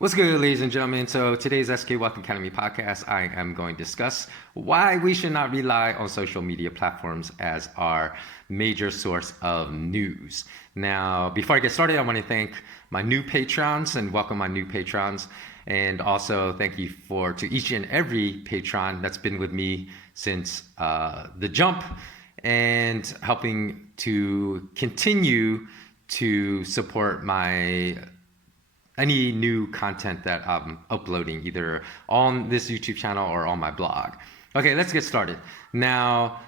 What's good, ladies and gentlemen? So today's SK Wealth Academy podcast, I am going to discuss why we should not rely on social media platforms as our major source of news. Now, before I get started, I want to thank my new patrons and welcome my new patrons. And also thank you to each and every patron that's been with me since the jump and helping to continue to support any new content that I'm uploading either on this YouTube channel or on my blog. Okay, let's get started. Now,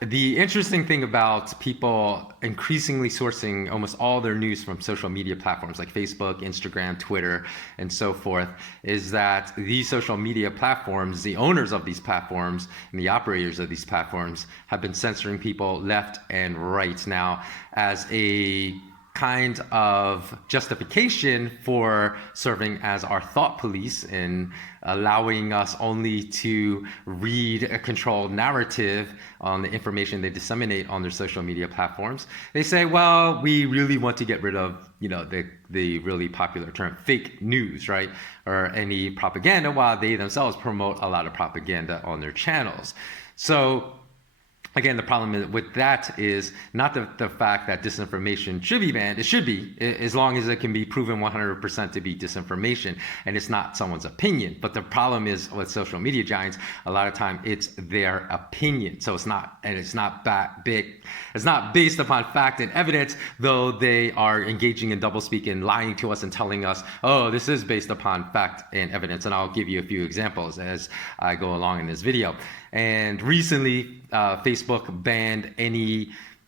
the interesting thing about people increasingly sourcing almost all their news from social media platforms like Facebook, Instagram, Twitter, and so forth, is that these social media platforms, the owners of these platforms and the operators of these platforms have been censoring people left and right. Now, as a kind of justification for serving as our thought police and allowing us only to read a controlled narrative on the information they disseminate on their social media platforms. They say, well, we really want to get rid of, the really popular term fake news, right? Or any propaganda, while they themselves promote a lot of propaganda on their channels. So again, the problem with that is not the fact that disinformation should be banned. It should be, as long as it can be proven 100% to be disinformation and it's not someone's opinion. But the problem is with social media giants, a lot of time it's their opinion. So it's not based upon fact and evidence, though they are engaging in doublespeak and lying to us and telling us, oh, this is based upon fact and evidence. And I'll give you a few examples as I go along in this video. And recently, Facebook banned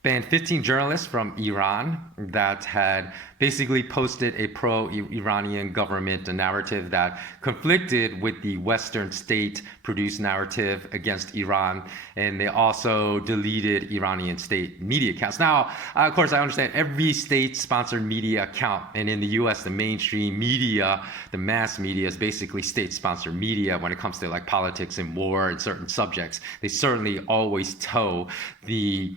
15 journalists from Iran that had basically posted a pro-Iranian government narrative that conflicted with the Western state-produced narrative against Iran. And they also deleted Iranian state media accounts. Now, of course, I understand every state-sponsored media account, and in the US, the mainstream media, the mass media is basically state-sponsored media when it comes to like politics and war and certain subjects. They certainly always toe the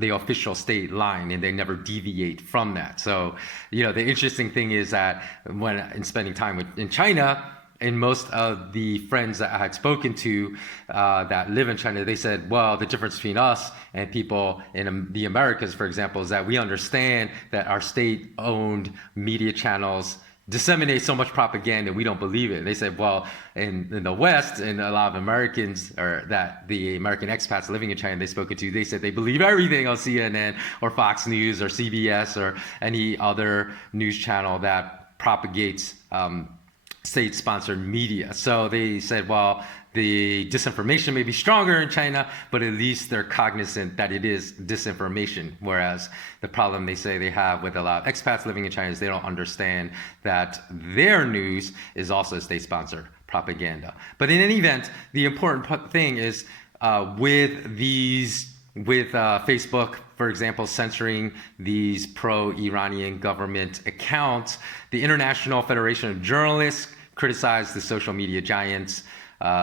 official state line, and they never deviate from that. So, the interesting thing is that in spending time in China, and most of the friends that I had spoken to that live in China, they said, well, the difference between us and people in the Americas, for example, is that we understand that our state-owned media channels disseminate so much propaganda, we don't believe it. They said, well, in the West, and a lot of Americans, or that the American expats living in China they spoken to, they said they believe everything on CNN or Fox News or CBS or any other news channel that propagates state-sponsored media. So they said, well, the disinformation may be stronger in China, but at least they're cognizant that it is disinformation. Whereas the problem they say they have with a lot of expats living in China is they don't understand that their news is also state-sponsored propaganda. But in any event, the important thing is with Facebook, for example, censoring these pro-Iranian government accounts, the International Federation of Journalists criticized the social media giants'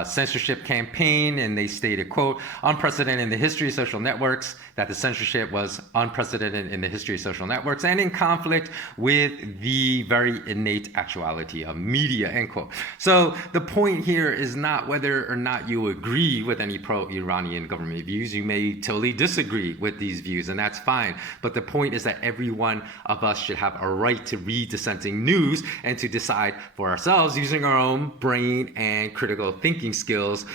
censorship campaign, and they stated, quote, unprecedented in the history of social networks, that the censorship was unprecedented in the history of social networks and in conflict with the very innate actuality of media, end quote. So the point here is not whether or not you agree with any pro-Iranian government views. You may totally disagree with these views, and that's fine. But the point is that every one of us should have a right to read dissenting news and to decide for ourselves using our own brain and critical thinking skills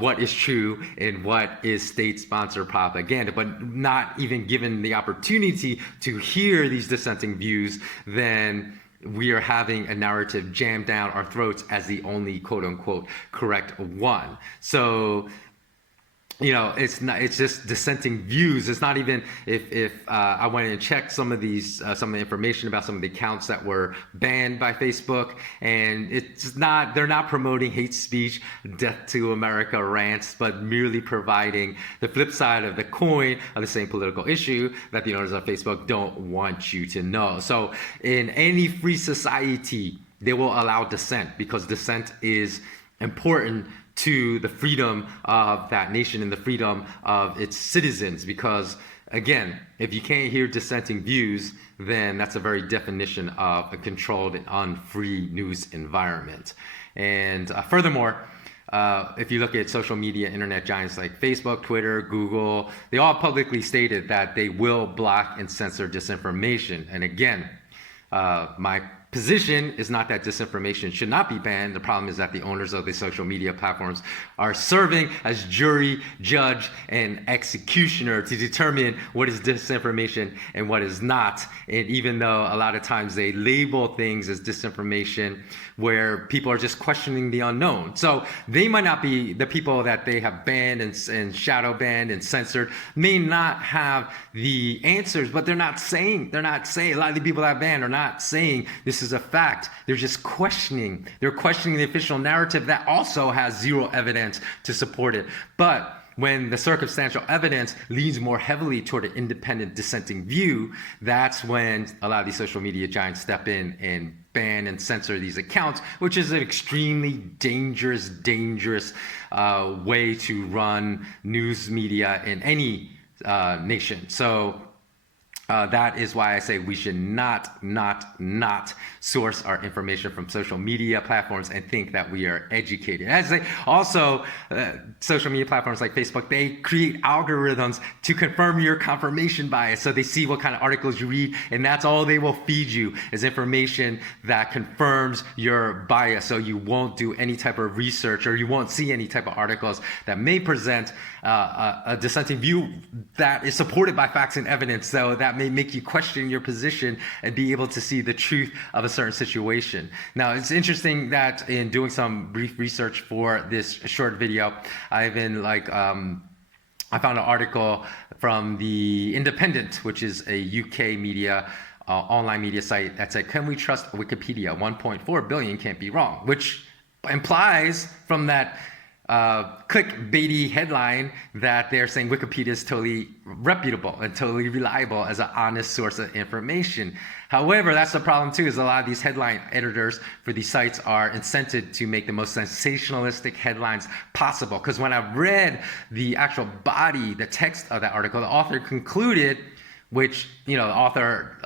what is true and what is state-sponsored propaganda. But not even given the opportunity to hear these dissenting views, then we are having a narrative jammed down our throats as the only quote-unquote correct one. So it's just dissenting views. It's not even if I went and checked some of the information about some of the accounts that were banned by Facebook, and they're not promoting hate speech, death to America rants, but merely providing the flip side of the coin of the same political issue that the owners of Facebook don't want you to know. So in any free society, they will allow dissent because dissent is important to the freedom of that nation and the freedom of its citizens, because Again, if you can't hear dissenting views, then that's a very definition of a controlled and unfree news environment. And furthermore, if you look at social media, internet giants like Facebook, Twitter, Google, they all publicly stated that they will block and censor disinformation. And again, my position is not that disinformation should not be banned. The problem is that the owners of the social media platforms are serving as jury, judge, and executioner to determine what is disinformation and what is not. And even though a lot of times they label things as disinformation where people are just questioning the unknown. So they might not be, the people that they have banned and shadow banned and censored may not have the answers, but they're not saying, a lot of the people that banned are not saying this is a fact. They're just questioning. They're questioning the official narrative that also has zero evidence to support it. But when the circumstantial evidence leans more heavily toward an independent dissenting view, that's when a lot of these social media giants step in and ban and censor these accounts, which is an extremely dangerous way to run news media in any nation. So that is why I say we should not source our information from social media platforms and think that we are educated. As they also, social media platforms like Facebook, they create algorithms to confirm your confirmation bias. So they see what kind of articles you read, and that's all they will feed you is information that confirms your bias. So you won't do any type of research, or you won't see any type of articles that may present a dissenting view that is supported by facts and evidence. So that may make you question your position and be able to see the truth of a certain situation. Now, it's interesting that in doing some brief research for this short video, I've been like, I found an article from The Independent, which is a UK media, online media site that said, "Can we trust Wikipedia? 1.4 billion can't be wrong," which implies from that clickbaity headline that they're saying Wikipedia is totally reputable and totally reliable as an honest source of information. However, that's the problem too, is a lot of these headline editors for these sites are incented to make the most sensationalistic headlines possible. Because when I read the actual body, the text of that article, the author concluded, which, the author,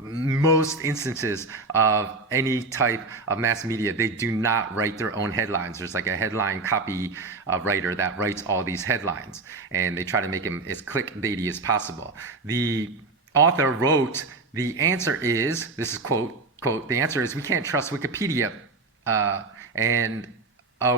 most instances of any type of mass media, they do not write their own headlines. There's like a headline copy writer that writes all these headlines, and they try to make them as clickbaity as possible. The author wrote, the answer is, this is quote, the answer is we can't trust Wikipedia,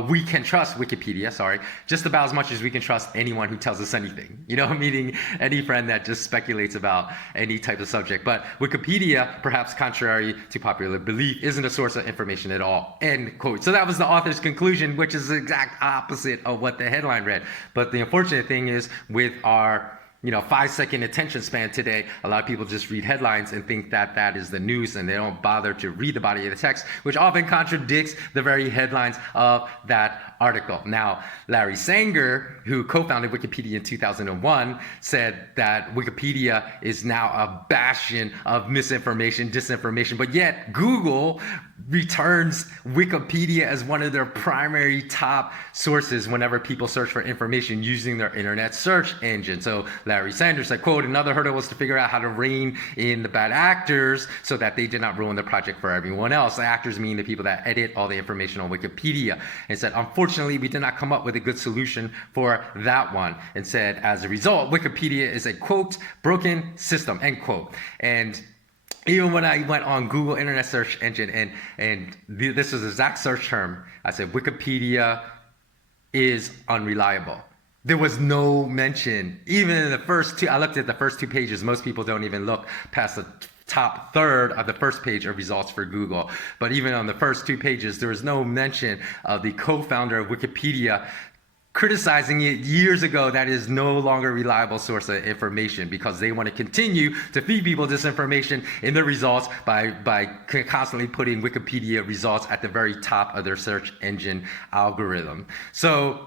we can trust Wikipedia, just about as much as we can trust anyone who tells us anything. Meaning any friend that just speculates about any type of subject. But Wikipedia, perhaps contrary to popular belief, isn't a source of information at all, end quote. So that was the author's conclusion, which is the exact opposite of what the headline read. But the unfortunate thing is, with our 5-second attention span today, a lot of people just read headlines and think that that is the news, and they don't bother to read the body of the text, which often contradicts the very headlines of that article. Now, Larry Sanger, who co-founded Wikipedia in 2001, said that Wikipedia is now a bastion of misinformation, disinformation, but yet Google returns Wikipedia as one of their primary top sources whenever people search for information using their internet search engine. So Larry Sanger said, quote, "Another hurdle was to figure out how to rein in the bad actors so that they did not ruin the project for everyone else." The actors mean the people that edit all the information on Wikipedia. And said, "Unfortunately, we did not come up with a good solution for that one." And said, "As a result, Wikipedia is a, quote, broken system," end quote. And even when I went on Google Internet Search Engine and this was the exact search term, I said Wikipedia is unreliable. There was no mention, even in the first two. I looked at the first 2 pages. Most people don't even look past the top third of the first page of results for Google. But even on the first 2 pages, there was no mention of the co-founder of Wikipedia criticizing it years ago that is no longer a reliable source of information, because they want to continue to feed people disinformation in the results by constantly putting Wikipedia results at the very top of their search engine algorithm. So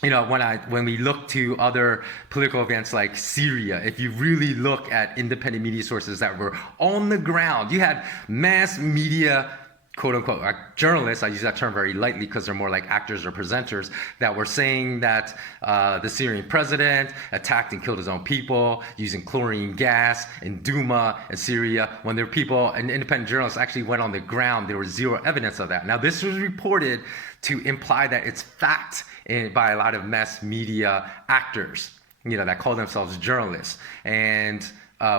when we look to other political events like Syria, if you really look at independent media sources that were on the ground, you had mass media quote unquote journalists, I use that term very lightly because they're more like actors or presenters, that were saying that the Syrian president attacked and killed his own people using chlorine gas in Douma in Syria, when there were people, and independent journalists actually went on the ground. There was zero evidence of that. Now, this was reported to imply that it's fact by a lot of mass media actors, that call themselves journalists. And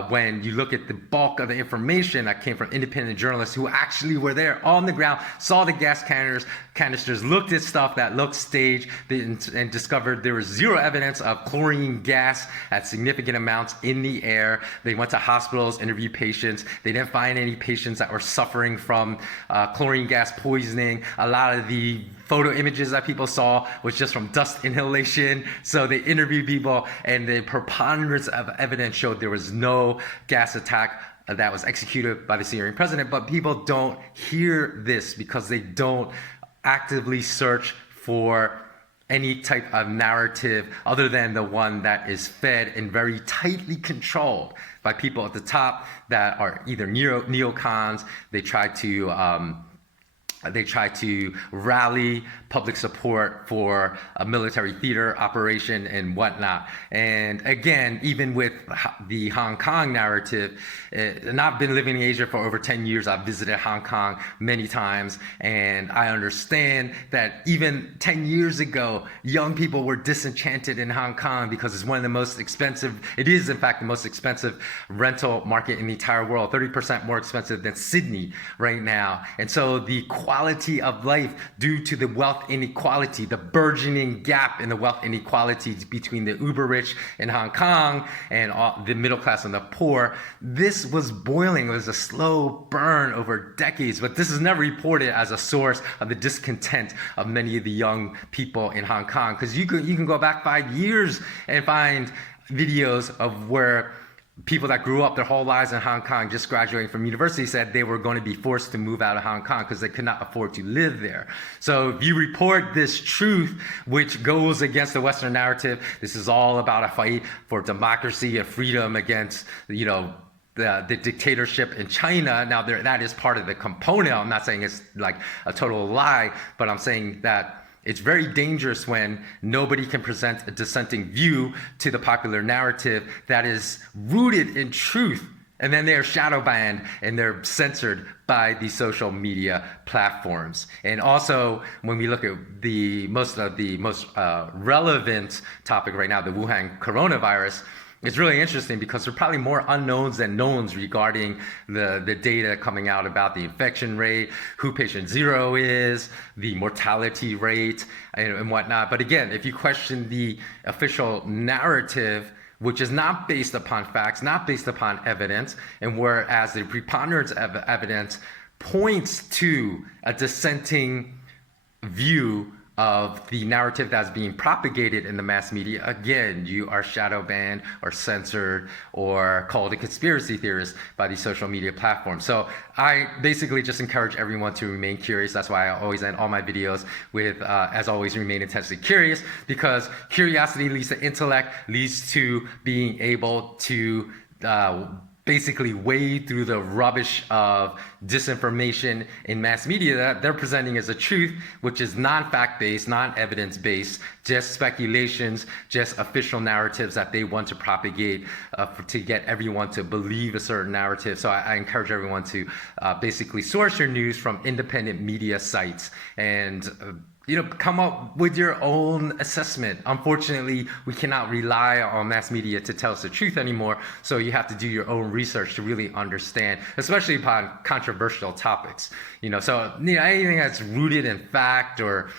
when you look at the bulk of the information that came from independent journalists who actually were there on the ground, saw the gas canisters, looked at stuff that looked staged, and discovered there was zero evidence of chlorine gas at significant amounts in the air. They went to hospitals, interviewed patients. They didn't find any patients that were suffering from chlorine gas poisoning. A lot of the photo images that people saw was just from dust inhalation. So they interviewed people, and the preponderance of evidence showed there was no gas attack that was executed by the Syrian president. But people don't hear this because they don't actively search for any type of narrative other than the one that is fed and very tightly controlled by people at the top that are either neocons. They try to rally public support for a military theater operation and whatnot. And again, even with the Hong Kong narrative, and I've been living in Asia for over 10 years. I've visited Hong Kong many times, and I understand that even 10 years ago, young people were disenchanted in Hong Kong because it's one of the most expensive, it is in fact the most expensive rental market in the entire world, 30% more expensive than Sydney right now. And so the quality of life, due to the wealth inequality, the burgeoning gap in the wealth inequality between the uber rich in Hong Kong and the middle class and the poor, this was boiling. It was a slow burn over decades, but this is never reported as a source of the discontent of many of the young people in Hong Kong, because you can go back 5 years and find videos of where people that grew up their whole lives in Hong Kong, just graduating from university, said they were going to be forced to move out of Hong Kong because they could not afford to live there. So if you report this truth, which goes against the Western narrative, this is all about a fight for democracy and freedom against, the dictatorship in China. Now, that is part of the component. I'm not saying it's like a total lie, but I'm saying that it's very dangerous when nobody can present a dissenting view to the popular narrative that is rooted in truth, and then they're shadow banned and they're censored by the social media platforms. And also, when we look at the most relevant topic right now, the Wuhan coronavirus, it's really interesting because there are probably more unknowns than knowns regarding the data coming out about the infection rate, who patient zero is, the mortality rate, and whatnot. But again, if you question the official narrative, which is not based upon facts, not based upon evidence, and whereas the preponderance of evidence points to a dissenting view of the narrative that's being propagated in the mass media, again, you are shadow banned or censored or called a conspiracy theorist by these social media platforms. So I basically just encourage everyone to remain curious. That's why I always end all my videos with, as always, remain intensely curious, because curiosity leads to intellect, leads to being able to basically wade through the rubbish of disinformation in mass media that they're presenting as a truth, which is non-fact based, non-evidence based, just speculations, just official narratives that they want to propagate to get everyone to believe a certain narrative. So I encourage everyone to basically source your news from independent media sites and come up with your own assessment. Unfortunately, we cannot rely on mass media to tell us the truth anymore. So you have to do your own research to really understand, especially upon controversial topics. So anything that's rooted in fact or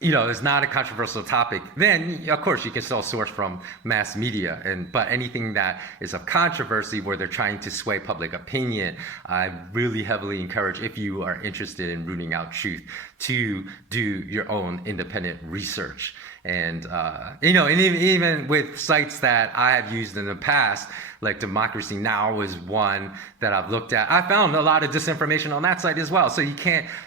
is not a controversial topic, then of course you can still source from mass media. But anything that is of controversy where they're trying to sway public opinion, I really heavily encourage, if you are interested in rooting out truth, to do your own independent research. And even with sites that I have used in the past, like Democracy Now! Is one that I've looked at. I found a lot of disinformation on that site as well. So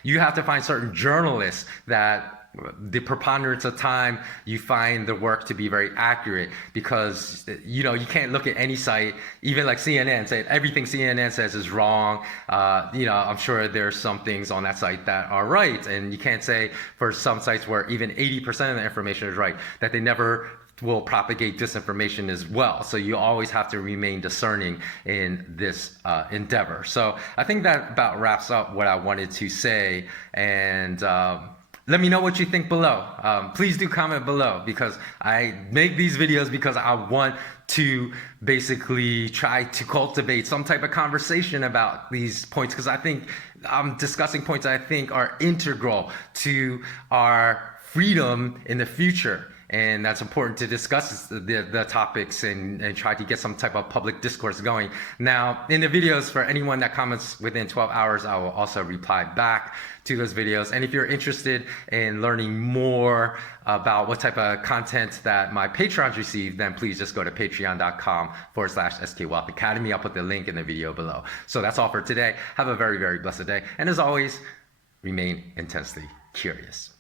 you have to find certain journalists that the preponderance of time you find the work to be very accurate, because you can't look at any site, even like CNN, say everything CNN says is wrong. I'm sure there's some things on that site that are right, and you can't say for some sites where even 80% of the information is right that they never will propagate disinformation as well. So you always have to remain discerning in this endeavor. So I think that about wraps up what I wanted to say, and let me know what you think below. Please do comment below, because I make these videos because I want to basically try to cultivate some type of conversation about these points, because I think I'm discussing points I think are integral to our freedom in the future. And that's important to discuss the topics and try to get some type of public discourse going. Now, in the videos, for anyone that comments within 12 hours, I will also reply back to those videos. And if you're interested in learning more about what type of content that my patrons receive, then please just go to patreon.com/skwealthacademy. I'll put the link in the video below. So that's all for today. Have a very, very blessed day. And as always, remain intensely curious.